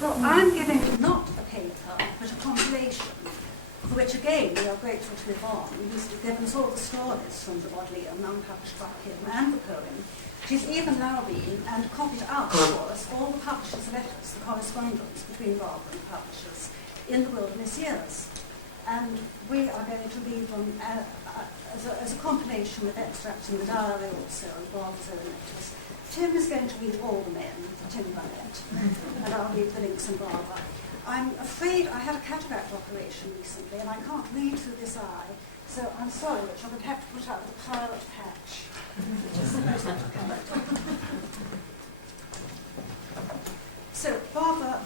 Well, I'm giving not a paper, but a compilation, for which again we are grateful to Yvonne, who's given us all the stories from the Bodleian, unpublished by him, and the poem. She's even now been and copied out for us all the publishers' letters, the correspondence between Barbara and the publishers in the wilderness years. And we are going to read them as a compilation with extracts in the diary also, and Barbara's own letters. Tim is going to read all the men, Tim Burnett, and I'll read the links and Barbara. I'm afraid I had a cataract operation recently, and I can't read through this eye, so I'm sorry, Rich, I'm going to have to put out the pilot patch, which is the most difficult. So, Barbara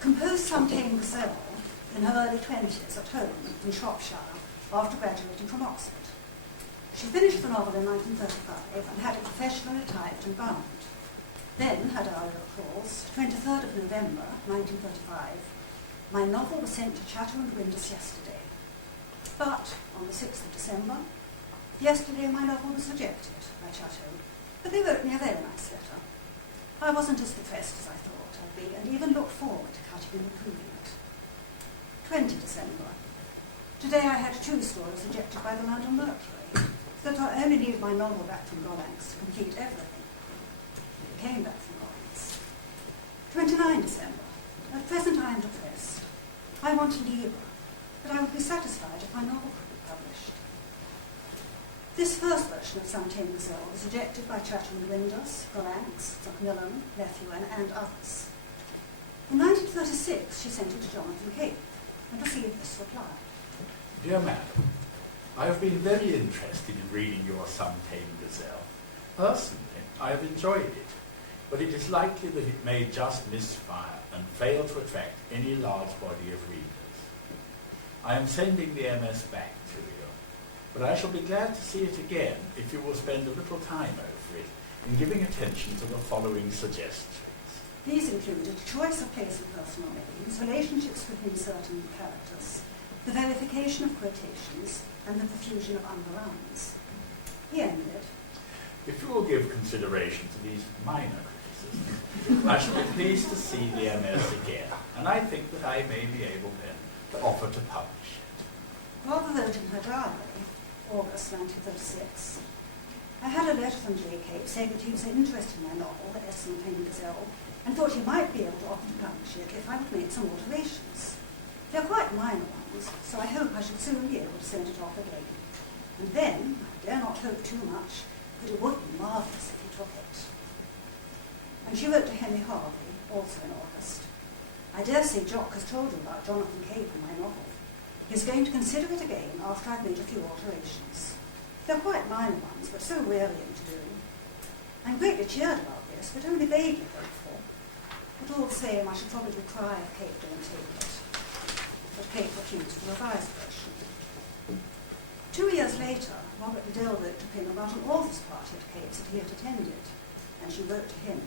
composed Some Tame Gazelle in her early 20s at home in Shropshire after graduating from Oxford. She finished the novel in 1935 and had it professionally typed and bound. Then, her diary recalls, 23rd of November 1935, my novel was sent to Chatto and Windus yesterday. But on the 6th of December, yesterday my novel was rejected by Chatto, but they wrote me a very nice letter. I wasn't as depressed as I thought I'd be, and even looked forward to cutting and improving it. 20 December. Today I had 2 stories rejected by the London Mercury, so that I only needed my novel back from Gollancz to complete everything. It came back from Gollancz. 29 December. At present I am depressed. I want to leave her, but I would be satisfied if my novel could be published. This first version of Some Tame Gazelle was rejected by Chatto and Windus, Gollancz, Macmillan, Methuen, and others. In 1936 she sent it to Jonathan Cape and received this reply. Dear Madam, I have been very interested in reading your Some Tame Gazelle. Personally, I have enjoyed it, but it is likely that it may just misfire and fail to attract any large body of readers. I am sending the MS back to you, but I shall be glad to see it again if you will spend a little time over it in giving attention to the following suggestions. These included choice of place and personal names, relationships within certain characters, the verification of quotations, and the profusion of underlines. He ended, if you will give consideration to these minor criticisms, I shall be pleased to see the MS again, and I think that I may be able then to offer to publish it. Barbara wrote in her diary, August 1936, I had a letter from J. Cape saying that he was interested in my novel, The Some Tame Gazelle, and thought he might be able to offer to publish it if I would make some alterations. They're quite minor ones, so I hope I shall soon be able to send it off again. And then, I dare not hope too much, but it would be marvellous if he took it. And she wrote to Henry Harvey, also in August. I dare say Jock has told you about Jonathan Cape and my novel. He's going to consider it again after I've made a few alterations. They're quite minor ones, but so wearying to do. I'm greatly cheered about this, but only vaguely hopeful. But all the same, I should probably cry if Cape don't take it. But Cape refused the revised version. 2 years later, Robert Liddell wrote to Pym about an author's party at Cape's that he had attended, and she wrote to him,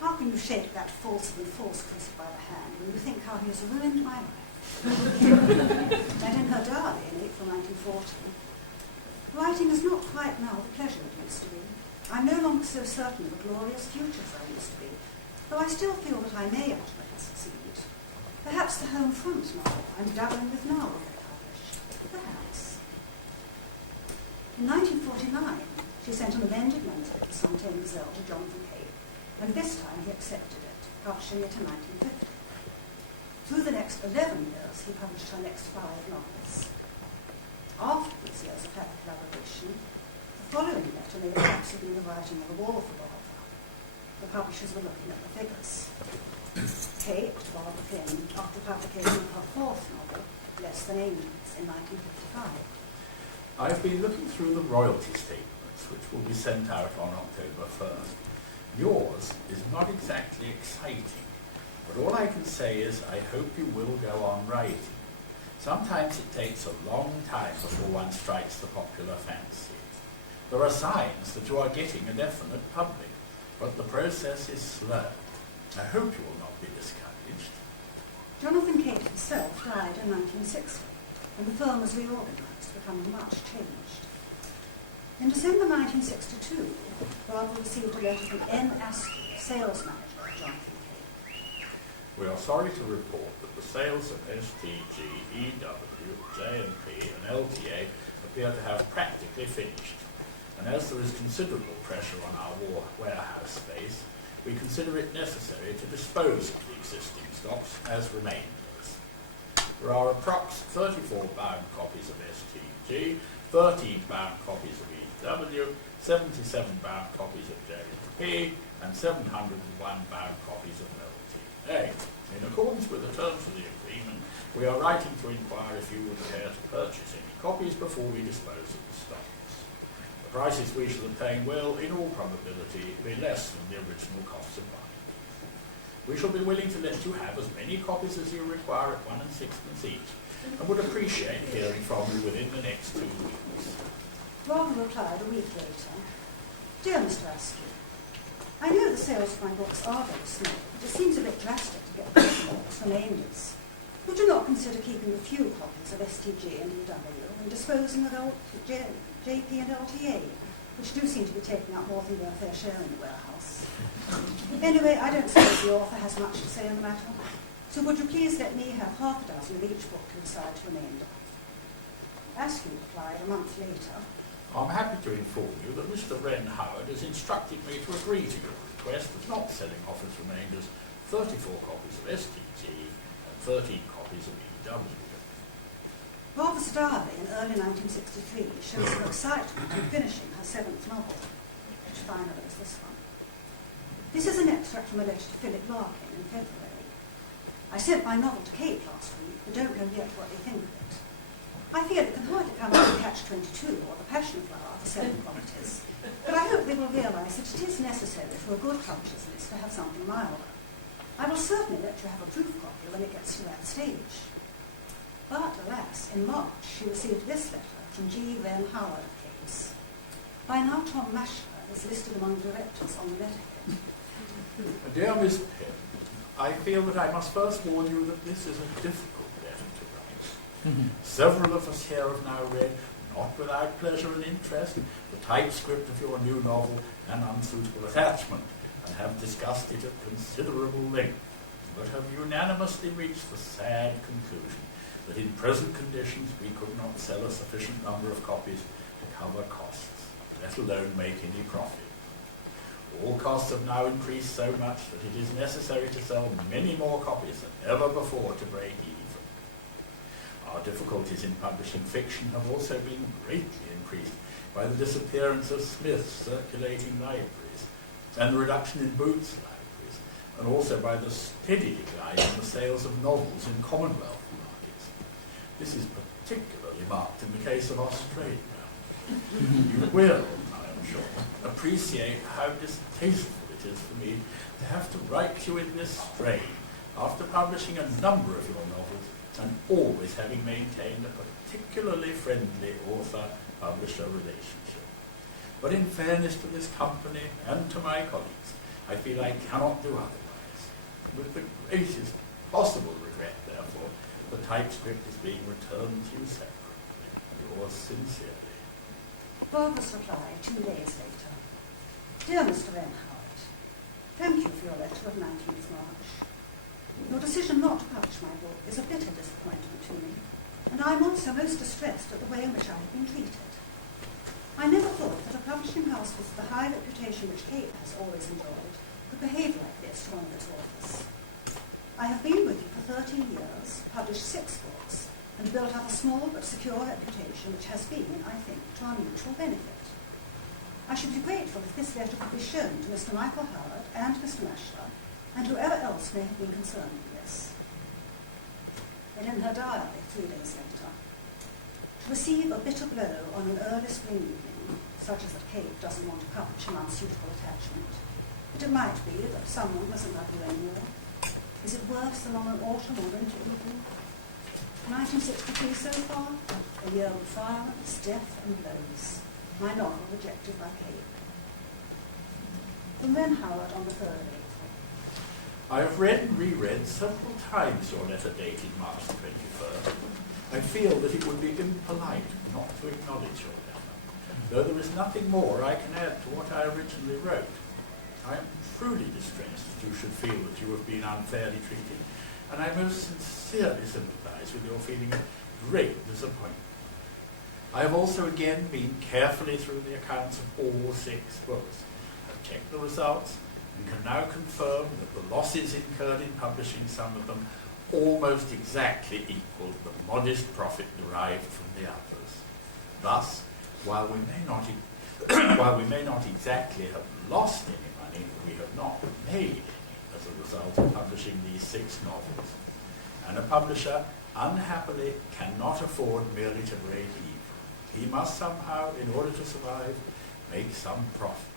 how can you shake that false crisp by the hand when you think how he has ruined my life? And in her diary in April 1940, writing is not quite now the pleasure it used to be. I'm no longer so certain of the glorious future as I used to be, though I still feel that I may ultimately succeed. Perhaps the Home Front novel I'm dabbling with now will get published. Perhaps. In 1949, she sent an amended manuscript of Some Tame Gazelle to Jonathan Cape, and this time he accepted it, publishing it in 1950. Through the next 11 years, he published her next 5 novels. After these years of happy collaboration, the following letter may perhaps have been the writing of a wall for Barbara. The publishers were looking at the figures. Cape to Barbara Pym after publication of her 4th novel, Less Than Angels, in 1955. I've been looking through the royalty statements, which will be sent out on October 1st. Yours is not exactly exciting, but all I can say is I hope you will go on writing. Sometimes it takes a long time before one strikes the popular fancy. There are signs that you are getting a definite public, but the process is slow. I hope you will not be discouraged. Jonathan Cape himself died in 1960, and the firm was reorganised, becoming much changed. In December 1962, Barbara received a letter from N. Askew, sales manager of Jonathan Cape. We are sorry to report that the sales of STG, EW, J&P and LTA appear to have practically finished, and as there is considerable pressure on our warehouse space, we consider it necessary to dispose of the existing stocks as remainders. There are approx 34 bound copies of STG, 13 bound copies of EW, 77 bound copies of J&P, and 701 bound copies of LTA. In accordance with the terms of the agreement, we are writing to inquire if you would care to purchase any copies before we dispose of the stocks. The prices we shall obtain will, in all probability, be less than the original costs of buying. We shall be willing to let you have as many copies as you require at 1 6 each, and would appreciate hearing from you within the next 2 weeks. Rob replied a week later, Dear Mr. Askew, I know the sales of my books are very small, but it seems a bit drastic to get books remainders. Would you not consider keeping a few copies of STG and EW and disposing of JP and LTA, which do seem to be taking up more than their fair share in the warehouse? Anyway, I don't suppose the author has much to say on the matter, so would you please let me have half a dozen of each book to decide to remainder? Askew replied a month later, I'm happy to inform you that Mr. Wren Howard has instructed me to agree to your request of not selling off as remainders 34 copies of STG and 13 copies of EW. Barbara's diary in early 1963 shows her excitement in finishing her 7th novel, which finally is this one. This is an extract from a letter to Philip Larkin in February. I sent my novel to Kate last week, but don't know yet what they think of it. I fear it can hardly come out of Catch-22 or The Passion Flower for 7 quantities, but I hope they will realise that it is necessary for a good publisher's list to have something milder. I will certainly let you have a proof copy when it gets to that stage. But, alas, in March she received this letter from G. Wren Howard of Kate's. By now Tom Mashler is listed among directors on the letterhead. Dear Miss Penn, I feel that I must first warn you that this is a difficult letter to write. Several of us here have now read, not without pleasure and interest, the typescript of your new novel, An Unsuitable Attachment, and have discussed it at considerable length, but have unanimously reached the sad conclusion that in present conditions we could not sell a sufficient number of copies to cover costs, let alone make any profit. All costs have now increased so much that it is necessary to sell many more copies than ever before to break even. Our difficulties in publishing fiction have also been greatly increased by the disappearance of Smith's circulating libraries and the reduction in Booth's libraries, and also by the steady decline in the sales of novels in Commonwealth markets. This is particularly marked in the case of Australia. You will, I am sure, appreciate how distasteful it is for me to have to write you in this strain after publishing a number of your novels and always having maintained a particularly friendly author-publisher relationship. But in fairness to this company and to my colleagues, I feel I cannot do otherwise. With the greatest possible regret, therefore, the typescript is being returned to you separately. Yours sincerely. Barbara's reply 2 days later. Dear Mr. Wren Howard, thank you for your letter of 19th March. Your decision not to publish my book is a bitter disappointment to me, and I am also most distressed at the way in which I have been treated. I never thought that a publishing house with the high reputation which Kate has always enjoyed could behave like this to one of its authors. I have been with you for 13 years, published 6 books, and built up a small but secure reputation which has been, I think, to our mutual benefit. I should be grateful if this letter could be shown to Mr. Michael Howard and Mr. Mashler, and whoever else may have been concerned with this. Then in her diary 3 days later, to receive a bitter blow on an early spring evening, such as that Kate doesn't want to publish an unsuitable attachment, but it might be that someone doesn't love you anymore. Is it worse than on an autumn or winter evening? 1963 so far, a year of violence, death and blows. My novel rejected by Kate. From Wren Howard on the 3rd of April. I have read and reread several times your letter dated March 21st. I feel that it would be impolite not to acknowledge your letter, though there is nothing more I can add to what I originally wrote. I am truly distressed that you should feel that you have been unfairly treated, and I most sincerely sympathise with your feeling of great disappointment. I have also again been carefully through the accounts of all 6 books, have checked the results, and can now confirm that the losses incurred in publishing some of them almost exactly equaled the modest profit derived from the others. Thus, while we may not exactly have lost any money, we have not made any as a result of publishing these 6 novels. And a publisher, unhappily, cannot afford merely to break even. He must somehow, in order to survive, make some profit.